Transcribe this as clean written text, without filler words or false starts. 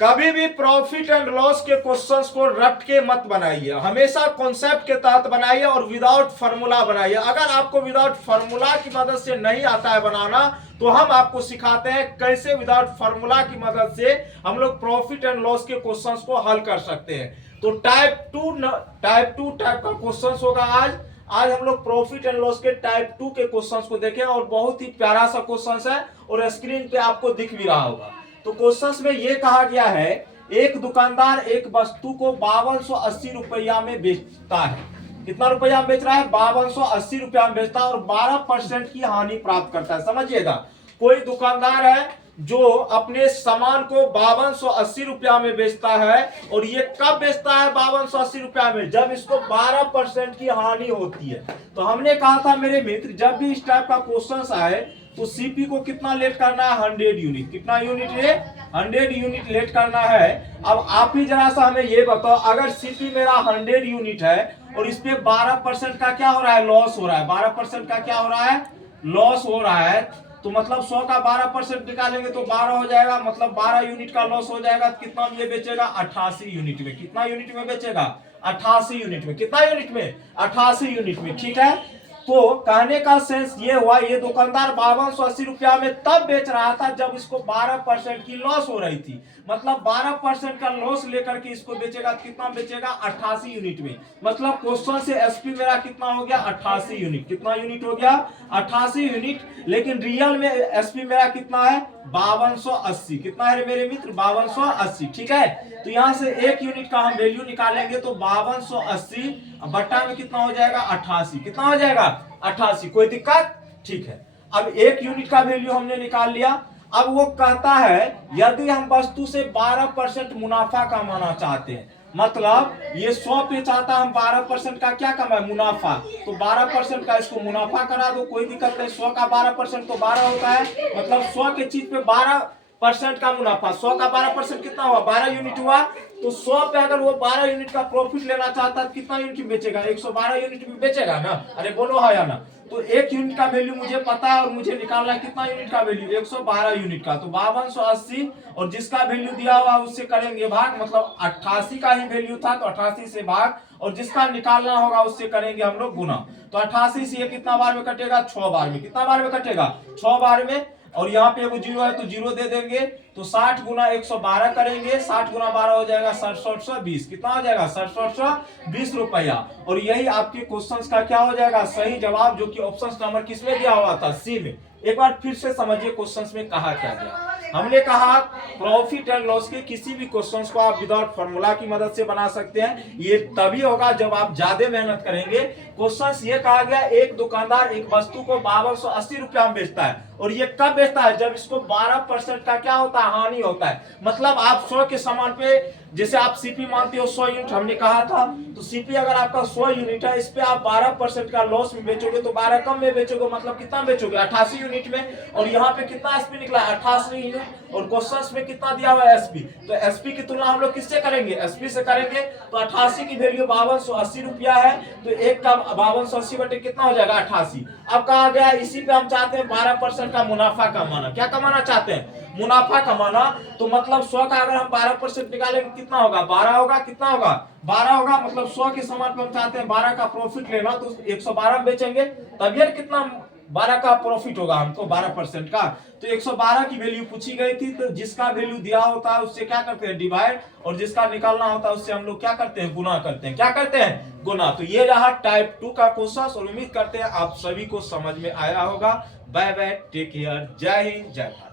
कभी भी profit and loss के क्वेश्चंस को रट के मत बनाइए, हमेशा कॉन्सेप्ट के तहत बनाइए और विदाउट फार्मूला बनाइए। अगर आपको विदाउट फार्मूला की मदद से नहीं आता है बनाना, तो हम आपको सिखाते हैं कैसे विदाउट फार्मूला की मदद से हम लोग प्रॉफिट एंड लॉस के क्वेश्चंस को हल कर सकते हैं। तो टाइप टू टाइप का क्वेश्चंस होगा आज हम लोग प्रॉफिट एंड लॉस के टाइप 2 के क्वेश्चंस को देखें, और बहुत ही प्यारा सा क्वेश्चंस है और स्क्रीन पे आपको दिख भी रहा होगा। तो क्वेश्चंस में ये कहा गया है, एक दुकानदार एक वस्तु को 5280 रुपया में बेचता है। कितना रुपया में बेच रहा है? 5280 रुपया में बेचता है और 12% की हानि प्राप्त करता है। समझिएगा, कोई दुकानदार है जो अपने सामान को 5280 रुपया में बेचता है, और ये कब बेचता है 5280 रुपया में? जब इसको 12% की हानि होती है। तो हमने कहा था मेरे मित्र, जब भी इस टाइप का क्वेश्चन आए तो सीपी को कितना लेट करना है? 100 यूनिट। कितना यूनिट है? 100 यूनिट लेट करना है। अब आप ही जरा सा हमें ये बताओ, अगर सीपी मेरा 100 यूनिट है और इस पे 12% का क्या हो रहा है? लॉस हो रहा है। 12% का क्या हो रहा है? लॉस हो रहा है। तो मतलब 100 का 12% निकालेंगे तो 12 हो जाएगा, मतलब 12 यूनिट का लॉस हो जाएगा। कितना में ये बेचेगा? 88 यूनिट में। कितना यूनिट में बेचेगा? 88 यूनिट में। कितना यूनिट में? 88 यूनिट में। ठीक है, तो कहने का सेंस ये हुआ, ये दुकानदार 5280 रुपया में तब बेच रहा था जब इसको 12% की लॉस हो रही थी। मतलब 12% का लॉस लेकर के इसको बेचेगा। कितना बेचेगा? 88 यूनिट में। मतलब क्वेश्चन से एसपी मेरा कितना हो गया? 88 यूनिट। कितना यूनिट हो गया? 88 यूनिट। लेकिन रियल में एसपी मेरा कितना है? 5280। कितना है मेरे मित्र? 5280। ठीक है, तो यहां से एक यूनिट का हम वैल्यू निकालेंगे तो 5280 बट्टा में कितना हो जाएगा? 88। कितना हो जाएगा? 88। कोई दिक्कत? ठीक है, अब एक यूनिट का वैल्यू हमने निकाल लिया। अब वो कहता है यदि हम वस्तु से 12% मुनाफा कमाना चाहते हैं, मतलब ये 100 पे चाहता हम 12% का क्या कमाए? मुनाफा। तो 12% का इसको मुनाफा करा दो, कोई दिक्कत नहीं। 100 का 12% तो 12 होता है, मतलब 100 के चीज पे 12% का मुनाफा। 100 का 12% कितना हुआ? 12 यूनिट हुआ। तो 100 पे अगर वो 12 यूनिट का प्रॉफिट लेना चाहता है, कितना यूनिट में बेचेगा? 112 यूनिट में बेचेगा ना। अरे बोलो हाँ या ना। तो एक यूनिट का वैल्यू मुझे पता है और मुझे निकालना है कितना यूनिट का वैल्यू? 112 यूनिट का। तो 5280 और जिसका वैल्यू दिया हुआ उससे करेंगे भाग, मतलब 88 का ही वैल्यू था तो 88 से भाग, और जिसका निकालना होगा उससे करेंगे हम लोग गुना। तो 88 से ये कितना बार में कटेगा? 6 बार में। कितना बार में कटेगा? 6 बार में। और यहाँ पे वो जीरो है तो जीरो दे देंगे। तो 60 गुना 112 करेंगे, 60 गुना 12 हो जाएगा 6720। कितना हो जाएगा? 6720 रुपया। और यही आपके क्वेश्चंस का क्या हो जाएगा? सही जवाब, जो कि ऑप्शन नंबर किसमें दिया हुआ था? सी में। एक बार फिर से समझिए क्वेश्चंस में कहा क्या गया। हमने कहा प्रॉफिट एंड लॉस के किसी भी क्वेश्चंस को आप विदाउट फार्मूला की मदद से बना सकते हैं। ये तभी होगा जब आप ज्यादा मेहनत करेंगे। क्वेश्चंस ये कहा गया, एक दुकानदार एक वस्तु को 5280 रुपया में बेचता है, और ये कब बेचता है? जब इसको 12% का क्या होता है? हानि होता है। मतलब आप 100 के सामान पे, जैसे आप सीपी मानते हो 100 यूनिट हमने कहा था, तो सीपी अगर आपका 100 यूनिट है, इस पे आप 12% का लॉस में बेचोगे तो 12 कम में बेचोगे, मतलब कितना बेचोगे? 88 यूनिट में। और यहाँ पे कितना एसपी निकला? 88 यूनिट। और क्वेश्चन में कितना दिया हुआ है? एसपी। तो एसपी की तुलना हम लोग किससे करेंगे? एसपी से करेंगे। तो 88 की वैल्यू 5280 रुपया है, तो एक का 5280 बटे कितना हो जाएगा? 88। अब कहा गया इसी पे हम चाहते हैं 12% का मुनाफा कमाना। क्या कमाना चाहते हैं? मुनाफा कमाना। तो मतलब 100 का अगर हम 12% निकालेंगे कितना होगा? 12 होगा। कितना होगा? 12 होगा। मतलब 100 के सामान पे हम चाहते हैं 12 का प्रॉफिट लेना, तो 112 बेचेंगे, तब ये कितना 12 का प्रॉफिट होगा हमको 12% का। तो 112 की वैल्यू पूछी गई थी, तो जिसका वैल्यू दिया होता है उससे क्या करते हैं? डिवाइड, और जिसका निकालना होता है उससे हम लोग क्या करते हैं? गुना करते हैं। क्या करते हैं? गुना। तो ये रहा टाइप 2 का क्वेश्चन, और उम्मीद करते हैं आप सभी को समझ में आया होगा। बाय बाय, टेक केयर, जय हिंद, जय भारत।